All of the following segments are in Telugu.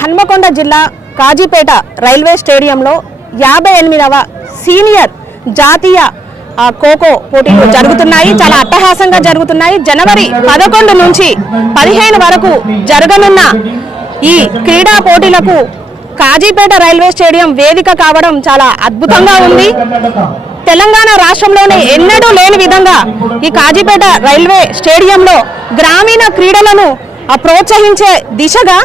హన్మకొండ జిల్లా కాజీపేట రైల్వే స్టేడియంలో 58వ సీనియర్ జాతీయ ఖోఖో పోటీలు జరుగుతున్నాయి. చాలా అట్టహాసంగా జరుగుతున్నాయి. జనవరి 11 నుంచి 15 వరకు జరగనున్న ఈ క్రీడా పోటీలకు కాజీపేట రైల్వే స్టేడియం వేదిక కావడం చాలా అద్భుతంగా ఉంది. తెలంగాణ రాష్ట్రంలోనే ఎన్నడూ లేని విధంగా ఈ కాజీపేట రైల్వే స్టేడియంలో గ్రామీణ క్రీడలను ప్రోత్సహించే దిశగా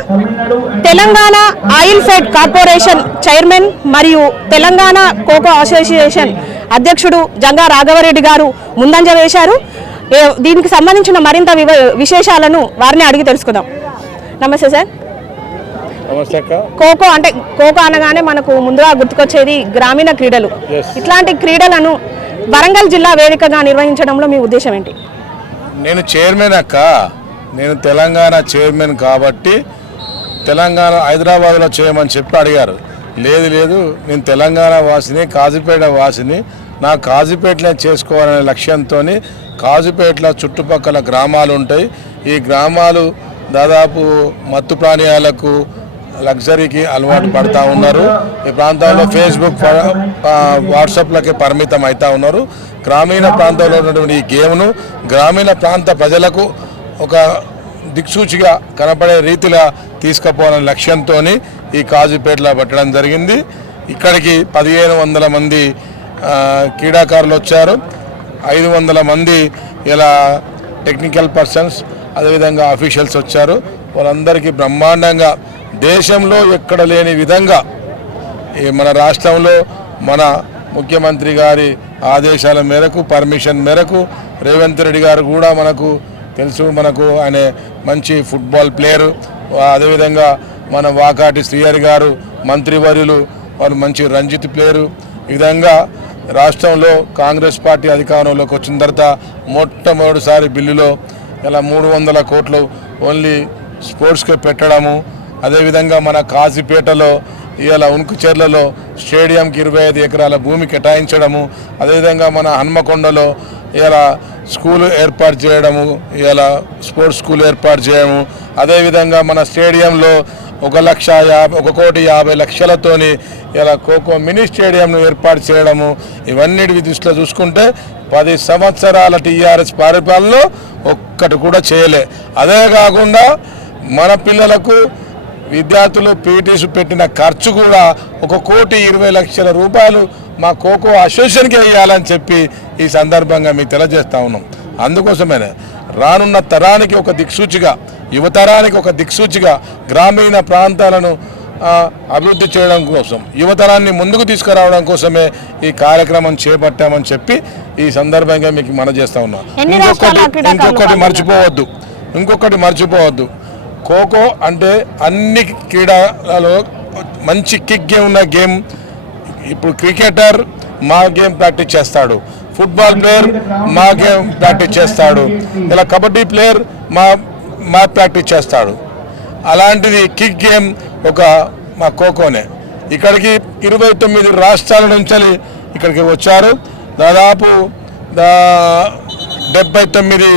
Telangana oil fed corporation chairman మరియు తెలంగాణ ఖోఖో అసోసియేషన్ అధ్యక్షుడు జంగా రాఘవరెడ్డి గారు ముందంజ వేశారు. దీనికి సంబంధించిన మరింత విశేషాలను వారిని అడిగి తెలుసుకుందాం. నమస్తే సార్. ఖోఖో అంటే ఖోఖో అనగానే మనకు ముందుగా గుర్తుకొచ్చేది గ్రామీణ క్రీడలు. ఇట్లాంటి క్రీడలను వరంగల్ జిల్లా వేదికగా నిర్వహించడంలో మీ ఉద్దేశం ఏంటి? నేను చైర్మన్ అక్క, నేను తెలంగాణ చైర్మన్ కాబట్టి తెలంగాణ హైదరాబాద్లో చేయమని చెప్పి అడిగారు. లేదు నేను తెలంగాణ వాసిని, కాజీపేట వాసిని, నా కాజీపేటలో చేసుకోవాలనే లక్ష్యంతో కాజీపేటలో చుట్టుపక్కల గ్రామాలు ఉంటాయి. ఈ గ్రామాలు దాదాపు మత్తు ప్రాణాయాలకు లగ్జరీకి అలవాటు పడుతూ ఉన్నారు. ఈ ప్రాంతాల్లో ఫేస్బుక్ వాట్సాప్లకి పరిమితం అవుతూ ఉన్నారు. గ్రామీణ ప్రాంతంలో ఉన్నటువంటి ఈ గేమ్ను గ్రామీణ ప్రాంత ప్రజలకు ఒక దిక్సూచిగా కనపడే రీతిలో తీసుకుపోవాలనే లక్ష్యంతో ఈ కాజీపేటలో పెట్టడం జరిగింది. ఇక్కడికి 1500 మంది క్రీడాకారులు వచ్చారు. 500 మంది ఇలా టెక్నికల్ పర్సన్స్, అదేవిధంగా అఫీషియల్స్ వచ్చారు. వాళ్ళందరికీ బ్రహ్మాండంగా దేశంలో ఎక్కడ లేని విధంగా మన రాష్ట్రంలో మన ముఖ్యమంత్రి గారి ఆదేశాల మేరకు, పర్మిషన్ మేరకు రేవంత్ రెడ్డి గారు కూడా మనకు తెలుసు, మనకు ఆయన మంచి ఫుట్బాల్ ప్లేయరు. అదేవిధంగా మన వాకాటి శ్రీహరి గారు మంత్రివర్యులు, వాళ్ళు మంచి రంజిత్ ప్లేయరు. ఈ విధంగా రాష్ట్రంలో కాంగ్రెస్ పార్టీ అధికారంలోకి వచ్చిన తర్వాత మొట్టమొదటిసారి బిల్లులో ఇలా 300 కోట్లు ఓన్లీ స్పోర్ట్స్కి పెట్టడము. అదేవిధంగా మన కాజీపేటలో ఇవాళ ఉనుకుచెర్లలో స్టేడియంకి 25 ఎకరాల భూమి కేటాయించడము. అదేవిధంగా మన హన్మకొండలో ఇలా స్కూల్ ఏర్పాటు చేయడము, ఇలా స్పోర్ట్స్ స్కూల్ ఏర్పాటు చేయడము. అదేవిధంగా మన స్టేడియంలో 1,50,00,000 ఇలా ఖోఖో మినీ స్టేడియంను ఏర్పాటు చేయడము. ఇవన్నిటి దృష్టిలో చూసుకుంటే 10 సంవత్సరాల టీఆర్ఎస్ పరిపాలనలో ఒక్కటి కూడా చేయలే. అదే కాకుండా మన పిల్లలకు విద్యార్థులు పీటీస్ పెట్టిన ఖర్చు కూడా 1,20,00,000 రూపాయలు మా ఖోఖో అసోసియేషన్కి వేయాలని చెప్పి ఈ సందర్భంగా మీకు తెలియజేస్తా ఉన్నాం. అందుకోసమే రానున్న తరానికి ఒక దిక్సూచిగా, యువతరానికి ఒక దిక్సూచిగా గ్రామీణ ప్రాంతాలను అభివృద్ధి చేయడం కోసం, యువతరాన్ని ముందుకు తీసుకురావడం కోసమే ఈ కార్యక్రమం చేపట్టామని చెప్పి ఈ సందర్భంగా మీకు మనం చేస్తా ఉన్నాం. ఇంకొకటి మర్చిపోవద్దు, ఖోఖో అంటే అన్ని క్రీడలలో మంచి కిక్ గేమ్ ఉన్న గేమ్. ఇప్పుడు క్రికెటర్ మా గేమ్ ప్రాక్టీస్ చేస్తాడు, ఫుట్బాల్ ప్లేయర్ మా గేమ్ ప్రాక్టీస్ చేస్తాడు, ఇలా కబడ్డీ ప్లేయర్ మా ప్రాక్టీస్ చేస్తాడు. అలాంటిది కిక్ గేమ్ మా ఖోఖోనే. ఇక్కడికి 29 రాష్ట్రాల నుంచి ఇక్కడికి వచ్చారు. దాదాపు 79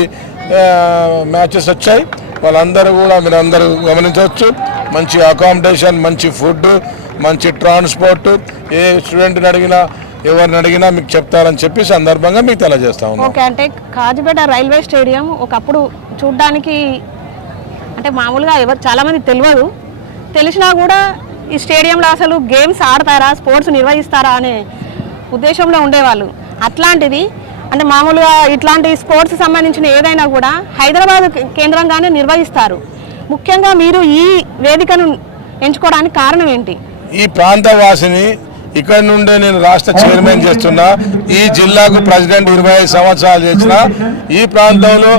మ్యాచెస్ వచ్చాయి. వాళ్ళందరూ కూడా మీరందరూ గమనించవచ్చు. మంచి అకామిడేషన్, మంచి ఫుడ్, మంచి ట్రాన్స్పోర్ట్. ఏ స్టూడెంట్ని అడిగినా, ఎవరిని అడిగినా మీకు చెప్తారని చెప్పి సందర్భంగా మీకు తెలియజేస్తా ఉన్నాం. ఓకే, అంటే కాజీపేట రైల్వే స్టేడియం ఒకప్పుడు చూడడానికి అంటే మామూలుగా చాలామంది తెలియదు, తెలిసినా కూడా ఈ స్టేడియంలో అసలు గేమ్స్ ఆడతారా, స్పోర్ట్స్ నిర్వహిస్తారా అనే ఉద్దేశంలో ఉండేవాళ్ళు. అట్లాంటిది అంటే మామూలుగా ఇట్లాంటి స్పోర్ట్స్ సంబంధించిన ఏదైనా కూడా హైదరాబాద్ కేంద్రంగానే నిర్వహిస్తారు. ముఖ్యంగా మీరు ఈ వేదికను ఎంచుకోవడానికి కారణం ఏంటి? ఈ ప్రాంత వాసిని, ఇక్కడ నుండే నేను రాష్ట్ర చైర్మన్ చేస్తున్నా, ఈ జిల్లాకు ప్రెసిడెంట్ 25 సంవత్సరాలు చేసిన, ఈ ప్రాంతంలో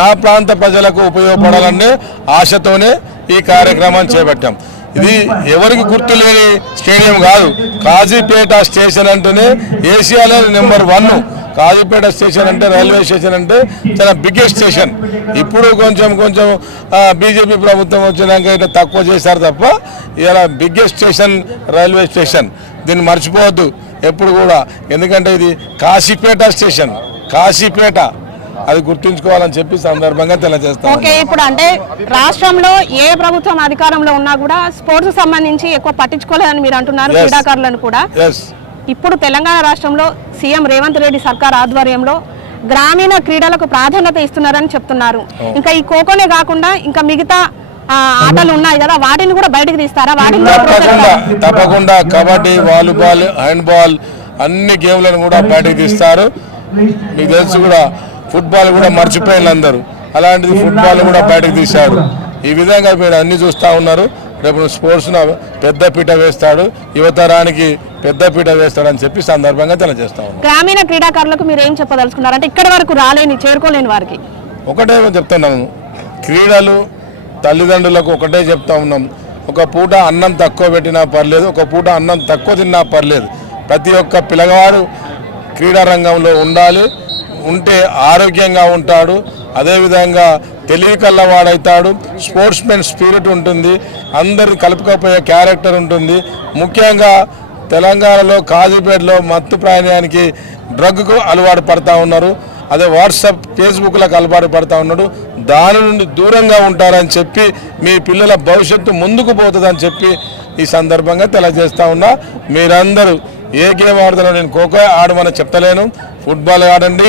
నా ప్రాంత ప్రజలకు ఉపయోగపడాలనే ఆశతోనే ఈ కార్యక్రమాన్ని చేపట్టాం. ఇది ఎవరికి గుర్తులేని స్టేడియం కాదు. కాజీపేట స్టేషన్ అంటేనే ఏషియాలో నెంబర్ 1. కాజీపేట స్టేషన్ అంటే, రైల్వే స్టేషన్ అంటే చాలా బిగ్గెస్ట్ స్టేషన్. ఇప్పుడు కొంచెం బీజేపీ ప్రభుత్వం వచ్చినాక ఇట్లా తక్కువ చేశారు తప్ప ఇలా బిగ్గెస్ట్ స్టేషన్ రైల్వే స్టేషన్. దీన్ని మర్చిపోవద్దు ఎప్పుడు కూడా, ఎందుకంటే ఇది కాశీపేట స్టేషన్. కాశీపేట అది గుర్తుంచుకోవాలని చెప్పి సందర్భంగా తెలియజేస్తాం. ఓకే, ఇప్పుడు అంటే రాష్ట్రంలో ఏ ప్రభుత్వం అధికారంలో ఉన్నా కూడా స్పోర్ట్స్ సంబంధించి ఎక్కువ పట్టించుకోలేదని మీరు అంటున్నారు, క్రీడాకారులను కూడా. ఇప్పుడు తెలంగాణ రాష్ట్రంలో సీఎం రేవంత్ రెడ్డి సర్కార్ ఆధ్వర్యంలో గ్రామీణ క్రీడలకు ప్రాధాన్యత ఇస్తున్నారని చెప్తున్నారు. ఇంకా ఈ ఖోఖోనే కాకుండా ఇంకా మిగతా ఆటలు ఉన్నాయి కదా, వాటిని కూడా బయటకు తీస్తారా? వాటిని తప్పకుండా కబడ్డీ, వాలీబాల్, హ్యాండ్బాల్ అన్ని గేమ్లను కూడా బయటకు తీస్తారు. మీకు తెలుసు కూడా ఫుట్బాల్ కూడా మర్చిపోయిన అందరూ, అలాంటిది ఫుట్బాల్ కూడా బయటకు తీశారు. ఈ విధంగా మీరు అన్ని చూస్తూ ఉన్నారు. రేపు స్పోర్ట్స్ పెద్ద పీట వేస్తాడు, యువతరానికి పెద్ద పీట వేస్తాడని చెప్పి సందర్భంగా తెలియజేస్తా ఉన్నాం. గ్రామీణ క్రీడాకారులకు మీరు ఏం చెప్పదలుచుకున్నారు? అంటే ఇక్కడ వరకు చేరుకోలేని వారికి ఒకటే చెప్తున్నాము, క్రీడలు తల్లిదండ్రులకు ఒకటే చెప్తా ఉన్నాం. ఒక పూట అన్నం తక్కువ పెట్టినా పర్లేదు, ఒక పూట అన్నం తక్కువ తిన్నా పర్లేదు. ప్రతి ఒక్క పిల్లవాడు క్రీడా రంగంలో ఉంటే ఆరోగ్యంగా ఉంటాడు. అదేవిధంగా తెలివి కల్లవాడవుతాడు. స్పోర్ట్స్ మెన్ స్పిరిట్ ఉంటుంది, అందరిని కలుపుకపోయే క్యారెక్టర్ ఉంటుంది. ముఖ్యంగా తెలంగాణలో కాజీపేటలో మత్తు ప్రాణానికి డ్రగ్కు అలవాటు పడతా ఉన్నారు. అదే వాట్సాప్ ఫేస్బుక్లకు అలవాటు పడతా ఉన్నాడు. దాని నుండి దూరంగా ఉంటారని చెప్పి మీ పిల్లల భవిష్యత్తు ముందుకు పోతుందని చెప్పి ఈ సందర్భంగా తెలియజేస్తా ఉన్నా. మీరందరూ ఏ గేమ్ ఆడుతారో, నేను ఖోఖో ఆడమని చెప్తలేను, ఫుట్బాల్ ఆడండి,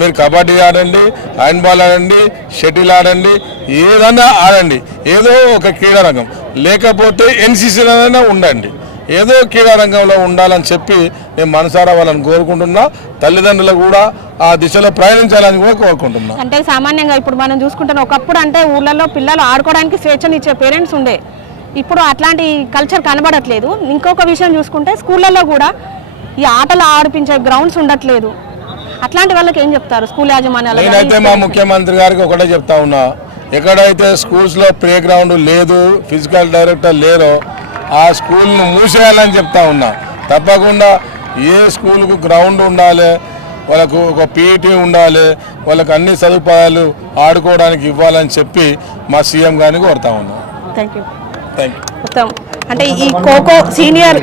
మీరు కబడ్డీ ఆడండి, హ్యాండ్బాల్ ఆడండి, షటిల్ ఆడండి, ఏదన్నా ఆడండి. ఏదో ఒక క్రీడా రంగం, లేకపోతే ఎన్సీసీలోనైనా ఉండండి, ఏదో క్రీడా రంగంలో ఉండాలని చెప్పి నేను మనసారా వాళ్ళని కోరుకుంటున్నా. తల్లిదండ్రులు కూడా ఆ దిశలో ప్రయాణించాలని కూడా కోరుకుంటున్నా. అంటే సామాన్యంగా ఇప్పుడు మనం చూసుకుంటున్నాం, ఒకప్పుడు అంటే ఊళ్ళల్లో పిల్లలు ఆడుకోవడానికి స్వేచ్ఛనిచ్చే పేరెంట్స్ ఉండే, ఇప్పుడు అట్లాంటి కల్చర్ కనబడట్లేదు. ఇంకొక విషయం చూసుకుంటే స్కూళ్ళల్లో కూడా ఈ ఆటలు ఆడిపించే గ్రౌండ్స్ ఉండట్లేదు. అట్లాంటి వాళ్ళకి ఏం చెప్తారు స్కూల్ యాజమాన్యాలు? నేనైతే మా ముఖ్యమంత్రి గారికి ఒకటే చెప్తా ఉన్నా, ఎక్కడైతే స్కూల్స్లో ప్లే గ్రౌండ్ లేదు, ఫిజికల్ డైరెక్టర్ లేరో ఆ స్కూల్ను మూసేయాలని చెప్తా ఉన్నా. తప్పకుండా ఏ స్కూల్కు గ్రౌండ్ ఉండాలి, వాళ్ళకు ఒక పీఈటీ ఉండాలి, వాళ్ళకు అన్ని సదుపాయాలు ఆడుకోవడానికి ఇవ్వాలని చెప్పి మా సీఎం గారిని కోరుతా ఉన్నాం. Thank you. మొత్తం అంటే ఈ ఖోఖో సీనియర్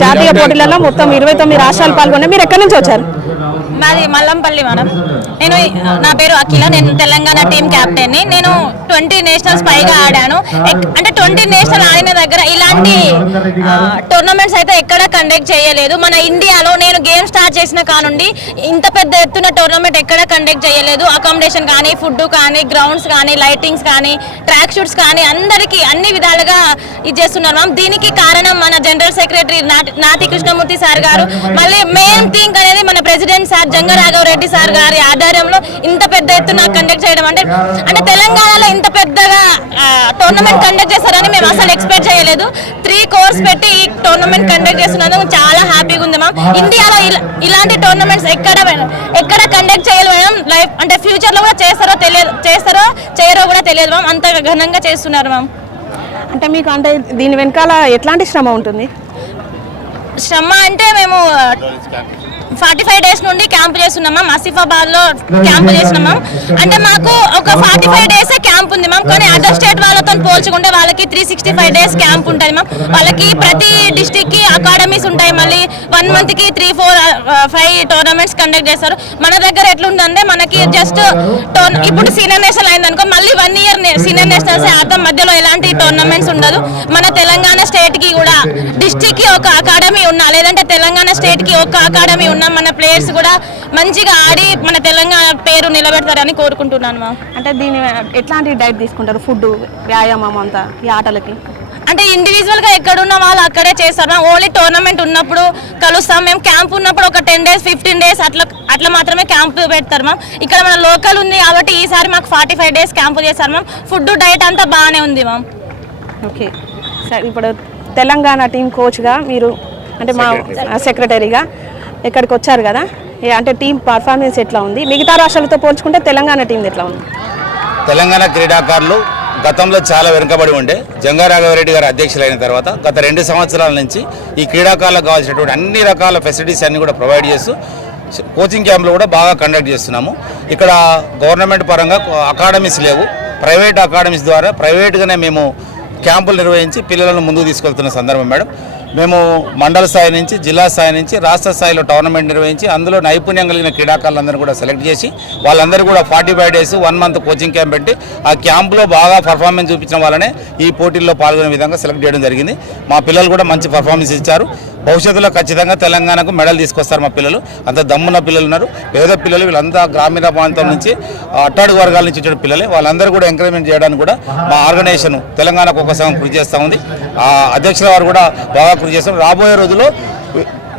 జాతీయ పోటీలలో మొత్తం 29 రాష్ట్రాలు పాల్గొన్నాయి. మీరు ఎక్కడి నుంచి వచ్చారు? మాది మల్లంపల్లి మేడం. నా పేరు అఖిల, నేను తెలంగాణ టీం క్యాప్టెన్ని. నేను 20 నేషనల్స్ పైగా ఆడాను. అంటే 20 నేషనల్ ఆడిన దగ్గర ఇలాంటి టోర్నమెంట్స్ అయితే ఎక్కడ కండక్ట్ చేయలేదు. మన ఇండియాలో నేను గేమ్ స్టార్ట్ చేసిన కానుండి ఇంత పెద్ద ఎత్తున టోర్నమెంట్ ఎక్కడ కండక్ట్ చేయలేదు. అకామిడేషన్ కానీ, ఫుడ్ కానీ, గ్రౌండ్స్ కానీ, లైటింగ్స్ కానీ, ట్రాక్ షూట్స్ కానీ అందరికీ అన్ని విధాలుగా ఇది చేస్తున్నారు మ్యామ్. దీనికి కారణం మన జనరల్ సెక్రటరీ నాతి కృష్ణమూర్తి సార్ గారు. మళ్ళీ మెయిన్ థింగ్ అనేది మన ప్రెసిడెంట్ సార్ జంగరాఘవరెడ్డి సార్ గారి ఆధ్వర్యంలో ఇంత పెద్ద ఎత్తున కండక్ట్ చేయడం అంటే తెలంగాణలో ఇంత పెద్దగా టోర్నమెంట్ కండక్ట్ చేస్తారని మేము అసలు ఎక్స్పెక్ట్ చేయలేదు. 3 crores పెట్టి ఈ టోర్నమెంట్ కండక్ట్ చేస్తున్నందుకు చాలా హ్యాపీగా ఉంది మ్యామ్. ఇండియాలో ఇలాంటి టోర్నమెంట్స్ ఎక్కడ కండక్ట్ చేయలేదు మ్యామ్. లైఫ్ అంటే ఫ్యూచర్ లో కూడా చేస్తారో చేయరో కూడా తెలియదు మ్యామ్. అంత ఘనంగా చేస్తున్నారు మ్యామ్. అంటే మీకు అంటే దీని వెనకాల ఎట్లాంటి శ్రమ ఉంటుంది? శ్రమ అంటే మేము 45 days నుండి క్యాంప్ చేస్తున్నాం మ్యామ్. ఆసిఫాబాద్ లో క్యాంప్ చేసినాం మ్యామ్. అంటే మాకు ఒక 45 days క్యాంప్ ఉంది మ్యామ్. కానీ అదర్ స్టేట్ వాళ్ళతో పోల్చుకుంటే వాళ్ళకి 365 days క్యాంప్ ఉంటుంది మ్యామ్. వాళ్ళకి ప్రతి డిస్ట్రిక్ట్ కి అకాడమీస్ ఉంటాయి. మళ్ళీ 1 month కి 3-4-5 టోర్నమెంట్స్ కండక్ట్ చేస్తారు. మన దగ్గర ఎట్లుంటుందంటే మనకి జస్ట్ ఇప్పుడు సీనియర్ నేషనల్ అయిందనుకో మళ్ళీ 1 year సీనియర్ నేషనల్స్ ఆడతాం. మధ్యలో ఎలాంటి టోర్నమెంట్స్ ఉండదు. మన తెలంగాణ స్టేట్ కి కూడా డిస్ట్రిక్ట్ కి ఒక అకాడమీ ఉన్నా, లేదంటే తెలంగాణ స్టేట్ కి ఒక అకాడమీ ఉన్నా మన ప్లేయర్స్ కూడా మంచిగా ఆడి మన తెలంగాణ పేరు నిలబెడతారని కోరుకుంటున్నాను మ్యామ్. అంటే దీని ఎట్లాంటి డైట్ తీసుకుంటారు? ఫుడ్, వ్యాయామం అంతా ఈ ఆటలకి? అంటే ఇండివిజువల్ గా ఎక్కడున్న వాళ్ళు అక్కడే చేస్తారు మ్యామ్. ఓన్లీ టోర్నమెంట్ ఉన్నప్పుడు కలుస్తాం మేము. క్యాంప్ ఉన్నప్పుడు ఒక 10 days 15 days అట్లా మాత్రమే క్యాంప్ పెడతారు మ్యామ్. ఇక్కడ మన లోకల్ ఉంది కాబట్టి ఈసారి మాకు 45 days క్యాంప్ చేస్తారు మ్యామ్. ఫుడ్ డైట్ అంతా బాగానే ఉంది మ్యామ్. ఓకే సరే, ఇప్పుడు తెలంగాణ టీం కోచ్గా మీరు అంటే మా సెక్రటరీగా ఇక్కడికి వచ్చారు కదా, అంటే టీం పర్ఫార్మెన్స్ ఎట్లా ఉంది? మిగతా రాష్ట్రాలతో పోల్చుకుంటే తెలంగాణ టీం ఎట్లా ఉంది? తెలంగాణ క్రీడాకారులు గతంలో చాలా వెనుకబడి ఉండే. జంగారాఘవరెడ్డి గారు అధ్యక్షులైన తర్వాత గత 2 సంవత్సరాల నుంచి ఈ క్రీడాకారులకు కావాల్సినటువంటి అన్ని రకాల ఫెసిలిటీస్ అన్ని కూడా ప్రొవైడ్ చేస్తూ కోచింగ్ క్యాంపులు కూడా బాగా కండక్ట్ చేస్తున్నాము. ఇక్కడ గవర్నమెంట్ పరంగా అకాడమీస్ లేవు, ప్రైవేట్ అకాడమీస్ ద్వారా ప్రైవేట్గానే మేము క్యాంపులు నిర్వహించి పిల్లలను ముందుకు తీసుకెళ్తున్న సందర్భం మేడం. మేము మండల స్థాయి నుంచి జిల్లా స్థాయి నుంచి రాష్ట్ర స్థాయిలో టోర్నమెంట్ నిర్వహించి అందులో నైపుణ్యం కలిగిన క్రీడాకారులందరినీ కూడా సెలెక్ట్ చేసి వాళ్ళందరూ కూడా 45 days 1 month కోచింగ్ క్యాంప్ పెట్టి ఆ క్యాంపులో బాగా పర్ఫార్మెన్స్ చూపించిన వాళ్ళనే ఈ పోటీల్లో పాల్గొనే విధంగా సెలెక్ట్ చేయడం జరిగింది. మా పిల్లలు కూడా మంచి పర్ఫార్మెన్స్ ఇచ్చారు. భవిష్యత్తులో ఖచ్చితంగా తెలంగాణకు మెడల్ తీసుకొస్తారు మా పిల్లలు. అంత దమ్మున్న పిల్లలు ఉన్నారు. పేద పిల్లలు వీళ్ళంతా గ్రామీణ ప్రాంతం నుంచి అట్టడుగు వర్గాల నుంచి వచ్చిన పిల్లలే. వాళ్ళందరూ కూడా ఎంకరేజ్మెంట్ చేయడానికి కూడా మా ఆర్గనైజేషన్ తెలంగాణ ఖోఖో సంఘం కృషి చేస్తూ ఉంది. అధ్యక్షుల వారు కూడా బాగా కృషి చేస్తాం. రాబోయే రోజుల్లో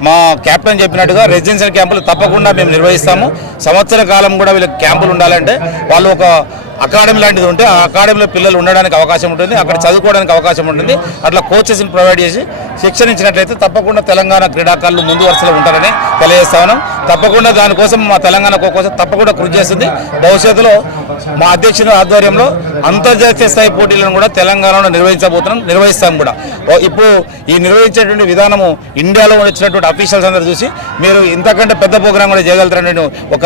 మా కెప్టెన్ చెప్పినట్టుగా రెసిడెన్షియల్ క్యాంపులు తప్పకుండా మేము నిర్వహిస్తాము. సంవత్సర కాలం కూడా వీళ్ళకి క్యాంపులు ఉండాలంటే వాళ్ళు ఒక అకాడమీ లాంటిది ఉంటే ఆ అకాడమీలో పిల్లలు ఉండడానికి అవకాశం ఉంటుంది, అక్కడ చదువుకోవడానికి అవకాశం ఉంటుంది. అట్లా కోచెస్ని ప్రొవైడ్ చేసి శిక్షణ ఇచ్చినట్లయితే తప్పకుండా తెలంగాణ క్రీడాకారులు ముందు వరుసలో ఉంటారని తెలియజేస్తా ఉన్నాం. తప్పకుండా దానికోసం మా తెలంగాణ కోసం తప్పకుండా కృషి చేస్తుంది. భవిష్యత్తులో మా అధ్యక్షుని ఆధ్వర్యంలో అంతర్జాతీయ స్థాయి పోటీలను కూడా తెలంగాణలో నిర్వహిస్తాం కూడా. ఇప్పుడు ఈ నిర్వహించేటువంటి విధానము ఇండియాలో వచ్చినటువంటి అఫీషియల్స్ అందరూ చూసి మీరు ఇంతకంటే పెద్ద ప్రోగ్రాం కూడా చేయగలుగుతారని ఒక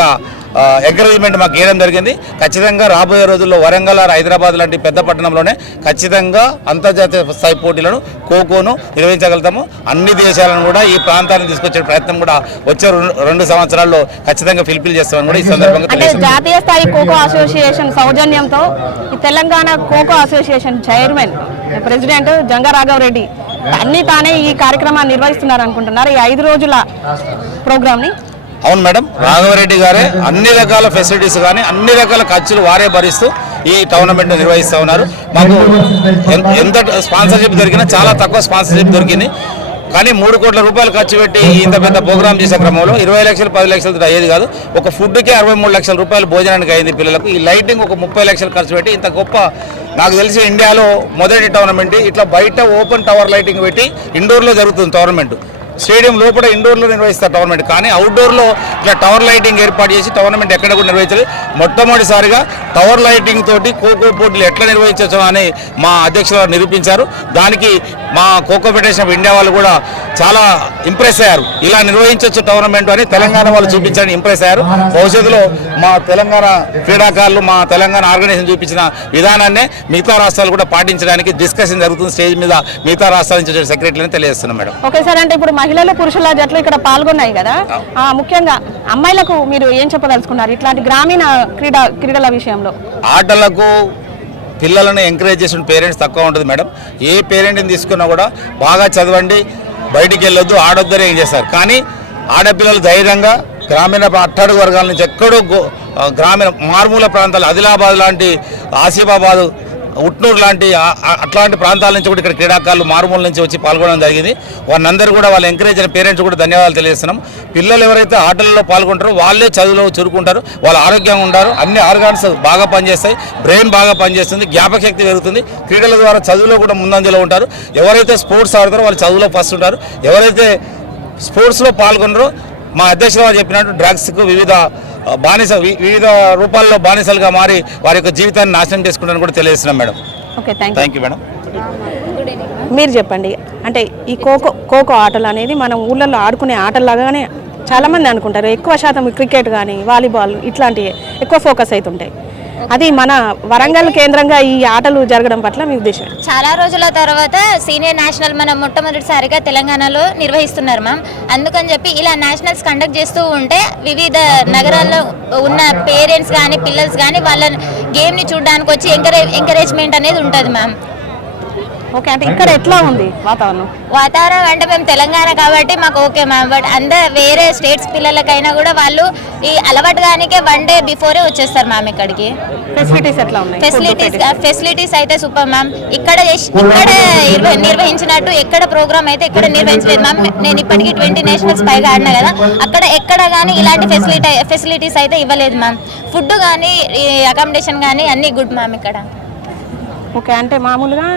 ఎంకరేజ్మెంట్ మాకు ఇవ్వడం జరిగింది. ఖచ్చితంగా రాబోయే రోజుల్లో వరంగల్, హైదరాబాద్ లాంటి పెద్ద పట్టణంలోనే ఖచ్చితంగా అంతర్జాతీయ స్థాయి పోటీలను ఖోఖోను నిర్వహించగలుగుతాము. అన్ని దేశాలను కూడా ఈ ప్రాంతాన్ని తీసుకొచ్చే ప్రయత్నం కూడా వచ్చే 2 సంవత్సరాల్లో ఖచ్చితంగా ఫిల్ఫిల్ చేస్తామని కూడా ఈ సందర్భంగా అంటే జాతీయ స్థాయి ఖోఖో అసోసియేషన్ సౌజన్యంతో ఈ Telangana kho kho association chairman president Janga Raghava Reddy అన్ని తానే ఈ కార్యక్రమాన్ని నిర్వహిస్తున్నారు అనుకుంటున్నారు ఈ 5 రోజుల ప్రోగ్రామ్ని. అవును మేడం, రాఘవరెడ్డి గారే అన్ని రకాల ఫెసిలిటీస్ కానీ అన్ని రకాల ఖర్చులు వారే భరిస్తూ ఈ టోర్నమెంట్ నిర్వహిస్తూ ఉన్నారు. మాకు ఎంత స్పాన్సర్షిప్ దొరికినా చాలా తక్కువ స్పాన్సర్షిప్ దొరికింది. కానీ 3 కోట్ల రూపాయలు ఖర్చు పెట్టి ఇంత పెద్ద ప్రోగ్రామ్ చేసే క్రమంలో 20 లక్షలు 10 లక్షలతో అయ్యేది కాదు. ఒక ఫుడ్కే 63 లక్షల రూపాయలు భోజనానికి అయింది పిల్లలకు. ఈ లైటింగ్ ఒక 30 లక్షలు ఖర్చు పెట్టి ఇంత గొప్ప, నాకు తెలిసి ఇండియాలో మొదటి టోర్నమెంట్. ఇట్లా బయట ఓపెన్ టవర్ లైటింగ్ పెట్టి ఇండోర్లో జరుగుతుంది టోర్నమెంట్. స్టేడియం లోపల ఇండోర్లో నిర్వహిస్తారు టోర్నమెంట్. కానీ అవుట్డోర్లో ఇట్లా టవర్ లైటింగ్ ఏర్పాటు చేసి టోర్నమెంట్ ఎక్కడ కూడా నిర్వహించాలి. మొట్టమొదటిసారిగా టవర్ లైటింగ్ తోటి ఖోఖో పోటీలు ఎట్లా నిర్వహించవచ్చు అని మా అధ్యక్షులు నిరూపించారు. దానికి మా ఖోఖో ఫెడరేషన్ ఆఫ్ ఇండియా వాళ్ళు కూడా చాలా ఇంప్రెస్ అయ్యారు. ఇలా నిర్వహించవచ్చు టోర్నమెంట్ అని తెలంగాణ వాళ్ళు చూపించాలని ఇంప్రెస్ అయ్యారు. భవిష్యత్తులో మా తెలంగాణ క్రీడాకారులు, మా తెలంగాణ ఆర్గనైజేషన్ చూపించిన విధానాన్ని మిగతా రాష్ట్రాలు కూడా పాటించడానికి డిస్కషన్ జరుగుతుంది స్టేజ్ మీద మిగతా రాష్ట్రాల నుంచి వచ్చే సెక్రటరీని తెలియజేస్తున్నాం మేడం. ఓకే సార్, అంటే ఇప్పుడు మహిళలు పురుషుల జట్లు ఇక్కడ పాల్గొన్నాయి కదా, ముఖ్యంగా అమ్మాయిలకు మీరు ఏం చెప్పదలుచుకున్నారు ఇట్లాంటి గ్రామీణ క్రీడల విషయంలో? ఆటలకు పిల్లలను ఎంకరేజ్ చేసిన పేరెంట్స్ తక్కువ ఉంటుంది మేడం. ఏ పేరెంట్ని తీసుకున్నా కూడా బాగా చదవండి, బయటికి వెళ్ళొద్దు, ఆడొద్దని ఏం చేస్తారు. కానీ ఆడపిల్లలు ధైర్యంగా గ్రామీణ అట్టడుగు వర్గాల నుంచి ఎక్కడో గ్రామీణ మారుమూల ప్రాంతాలు, ఆదిలాబాద్ లాంటి, ఆసిఫాబాద్, ఉట్నూరు లాంటి అట్లాంటి ప్రాంతాల నుంచి కూడా ఇక్కడ క్రీడాకారులు మారుమూల నుంచి వచ్చి పాల్గొనడం జరిగింది. వాళ్ళందరూ కూడా వాళ్ళు ఎంకరేజ్ అయిన పేరెంట్స్ కూడా ధన్యవాదాలు తెలియజేస్తున్నాం. పిల్లలు ఎవరైతే ఆటలలో పాల్గొంటారో వాళ్ళే చదువులో చురుకుంటారు, వాళ్ళు ఆరోగ్యంగా ఉంటారు, అన్ని ఆర్గాన్స్ బాగా పనిచేస్తాయి, బ్రెయిన్ బాగా పనిచేస్తుంది, జ్ఞాపక శక్తి పెరుగుతుంది. క్రీడల ద్వారా చదువులో కూడా ముందంజలో ఉంటారు. ఎవరైతే స్పోర్ట్స్ ఆడతారో వాళ్ళు చదువులో ఫస్ట్ ఉంటారు. ఎవరైతే స్పోర్ట్స్లో పాల్గొన్నారో మా అధ్యక్షులు వారు చెప్పినట్టు డ్రగ్స్కు వివిధ రూపాల్లో బానిసలుగా మారి వారి యొక్క జీవితాన్ని నాశనం చేసుకుంటారని కూడా తెలియజేస్తున్నాం madam. Okay, thank you madam. మీరు చెప్పండి, అంటే ఈ ఖోఖో ఆటలు అనేది మనం ఊళ్ళల్లో ఆడుకునే ఆటలాగానే చాలామంది అనుకుంటారు. ఎక్కువ శాతం క్రికెట్ కానీ వాలీబాల్ ఇట్లాంటివి ఎక్కువ ఫోకస్ అవుతుంటాయి. అది మన వరంగల్ కేంద్రంగా ఈ ఆటలు జరగడం పట్ల మీ ఉద్దేశం? చాలా రోజుల తర్వాత సీనియర్ నేషనల్ మనం మొట్టమొదటిసారిగా తెలంగాణలో నిర్వహిస్తున్నారు మ్యామ్. అందుకని చెప్పి ఇలా నేషనల్స్ కండక్ట్ చేస్తూ ఉంటే వివిధ నగరాల్లో ఉన్న పేరెంట్స్ కానీ పిల్లల్స్ కానీ వాళ్ళ గేమ్ని చూడడానికి వచ్చి ఎంకరేజ్మెంట్ అనేది ఉంటుంది మ్యామ్. ఓకే, అంటే ఇక్కడ ఎట్లా ఉంది వాతావరణం అంటే మేము తెలంగాణ కాబట్టి మాకు ఓకే మ్యామ్. బట్ వేరే స్టేట్స్ పిల్లలకైనా కూడా వాళ్ళు ఈ అలవాటు కానికే 1 day బిఫోరే వచ్చేస్తారు మ్యామ్ ఇక్కడికి. ఫెసిలిటీస్ ఎట్లా ఉన్నాయి? ఫెసిలిటీస్ అయితే సూపర్ మ్యామ్. ఇక్కడ నిర్వహించినట్టు ఎక్కడ ప్రోగ్రామ్ అయితే ఇక్కడ నిర్వహించలేదు మ్యామ్. నేను ఇప్పటికీ 20 నేషనల్స్ పైగా ఆడినా కదా, అక్కడ ఎక్కడ కానీ ఇలాంటి ఫెసిలిటీస్ అయితే ఇవ్వలేదు మ్యామ్. ఫుడ్ కానీ అకామిడేషన్ కానీ అన్నీ గుడ్ మ్యామ్ ఇక్కడ. ఓకే, అంటే మామూలుగా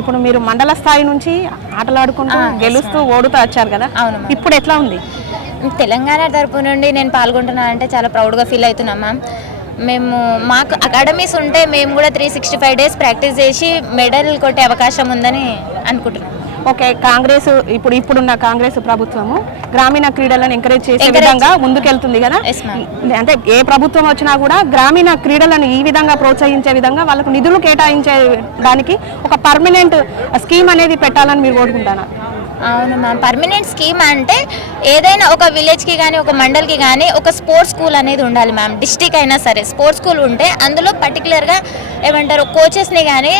ఇప్పుడు మీరు మండల స్థాయి నుంచి ఆటలాడుకుంటూ గెలుస్తూ ఓడుతూ వచ్చారు కదా, ఇప్పుడు ఎట్లా ఉంది? తెలంగాణ తరపు నుండి నేను పాల్గొంటున్నా అంటే చాలా ప్రౌడ్గా ఫీల్ అవుతున్నాం మ్యామ్. మాకు అకాడమీస్ ఉంటే మేము కూడా 365 days ప్రాక్టీస్ చేసి మెడల్ కొట్టే అవకాశం ఉందని అనుకుంటున్నాం. ఓకే, కాంగ్రెస్ ఇప్పుడున్న కాంగ్రెస్ ప్రభుత్వము గ్రామీణ క్రీడలను ఎంకరేజ్ చేసే విధంగా ముందుకెళ్తుంది కదా. అంటే ఏ ప్రభుత్వం వచ్చినా కూడా గ్రామీణ క్రీడలను ఈ విధంగా ప్రోత్సహించే విధంగా వాళ్ళకు నిధులు కేటాయించే దానికి ఒక పర్మనెంట్ స్కీమ్ అనేది పెట్టాలని మీరు కోరుకుంటున్నారు? అవును మ్యామ్, పర్మనెంట్ స్కీమ్ అంటే ఏదైనా ఒక విలేజ్కి కానీ ఒక మండల్కి కానీ ఒక స్పోర్ట్స్ స్కూల్ అనేది ఉండాలి మ్యామ్. డిస్టిక్ అయినా సరే స్పోర్ట్స్ స్కూల్ ఉంటే అందులో పర్టికులర్గా ఏమంటారు కోచెస్ని కానీ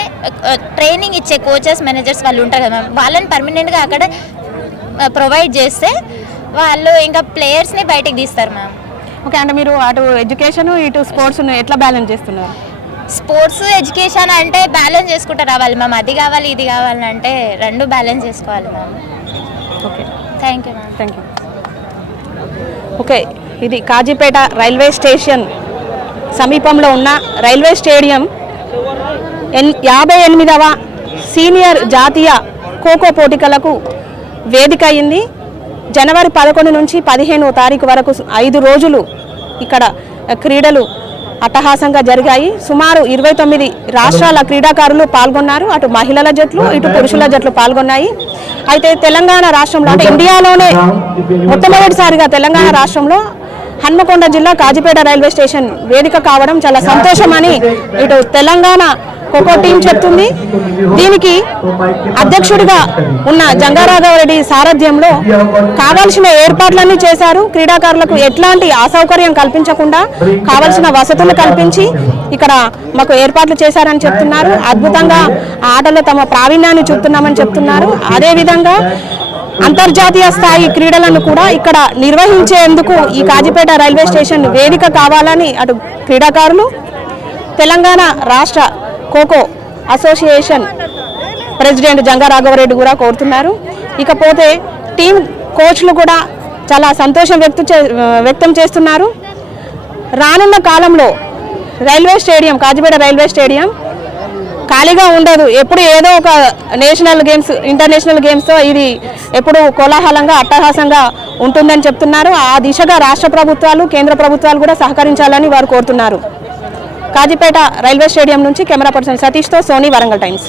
ట్రైనింగ్ ఇచ్చే కోచెస్ మేనేజర్స్ వాళ్ళు ఉంటారు కదా మ్యామ్, వాళ్ళని పర్మనెంట్గా అక్కడ ప్రొవైడ్ చేస్తే వాళ్ళు ఇంకా ప్లేయర్స్ని బయటికి తీస్తారు మ్యామ్. ఓకే, అంటే మీరు అటు ఎడ్యుకేషన్ ఇటు స్పోర్ట్స్ను ఎట్లా బ్యాలెన్స్ చేస్తున్నారు? స్పోర్ట్స్ ఎడ్యుకేషన్ అంటే బ్యాలెన్స్ చేసుకుంటూ రావాలి మ్యామ్. అది కావాలి ఇది కావాలి అంటే రెండు బ్యాలెన్స్ చేసుకోవాలి ma'am. Okay, thank you ma'am. Thank you. Okay, ఇది కాజీపేట రైల్వే స్టేషన్ సమీపంలో ఉన్న రైల్వే స్టేడియం 58వ సీనియర్ జాతీయ ఖోఖో పోటీలకు వేదిక అయింది. జనవరి 11 నుంచి 15వ తారీఖు వరకు 5 రోజులు ఇక్కడ క్రీడలు అట్టహాసంగా జరిగాయి. సుమారు 29 రాష్ట్రాల క్రీడాకారులు పాల్గొన్నారు. అటు మహిళల జట్లు ఇటు పురుషుల జట్లు పాల్గొన్నాయి. అయితే తెలంగాణ రాష్ట్రంలో అంటే ఇండియాలోనే మొట్టమొదటిసారిగా తెలంగాణ రాష్ట్రంలో హన్మకొండ జిల్లా కాజీపేట రైల్వే స్టేషన్ వేదిక కావడం చాలా సంతోషమని ఇటు తెలంగాణ ఖోఖో టీం చెప్తుంది. దీనికి అధ్యక్షుడిగా ఉన్న జంగారాఘవరెడ్డి సారథ్యంలో కావాల్సిన ఏర్పాట్లన్నీ చేశారు. క్రీడాకారులకు ఎట్లాంటి అసౌకర్యం కల్పించకుండా కావాల్సిన వసతులు కల్పించి ఇక్కడ మాకు ఏర్పాట్లు చేశారని చెప్తున్నారు. అద్భుతంగా ఆటలో తమ ప్రావీణ్యాన్ని చూపుతున్నామని చెప్తున్నారు. అదేవిధంగా అంతర్జాతీయ స్థాయి క్రీడలను కూడా ఇక్కడ నిర్వహించేందుకు ఈ కాజీపేట రైల్వే స్టేషన్ వేదిక కావాలని అటు క్రీడాకారులు, తెలంగాణ రాష్ట్ర ఖోఖో అసోసియేషన్ ప్రెసిడెంట్ జంగారాఘవరెడ్డి కూడా కోరుతున్నారు. ఇకపోతే టీం కోచ్లు కూడా చాలా సంతోషం వ్యక్తం చేస్తున్నారు. రానున్న కాలంలో railway stadium Kazipet railway stadium ఖాళీగా ఉండదు. ఎప్పుడు ఏదో ఒక నేషనల్ గేమ్స్ ఇంటర్నేషనల్ గేమ్స్తో ఇది ఎప్పుడు కోలాహలంగా అట్టహాసంగా ఉంటుందని చెప్తున్నారు. ఆ దిశగా రాష్ట్ర ప్రభుత్వాలు కేంద్ర ప్రభుత్వాలు కూడా సహకరించాలని వారు కోరుతున్నారు. కాజీపేట రైల్వే స్టేడియం నుంచి కెమెరా పర్సన్ సతీష్తో సోనీ, వరంగల్ టైమ్స్.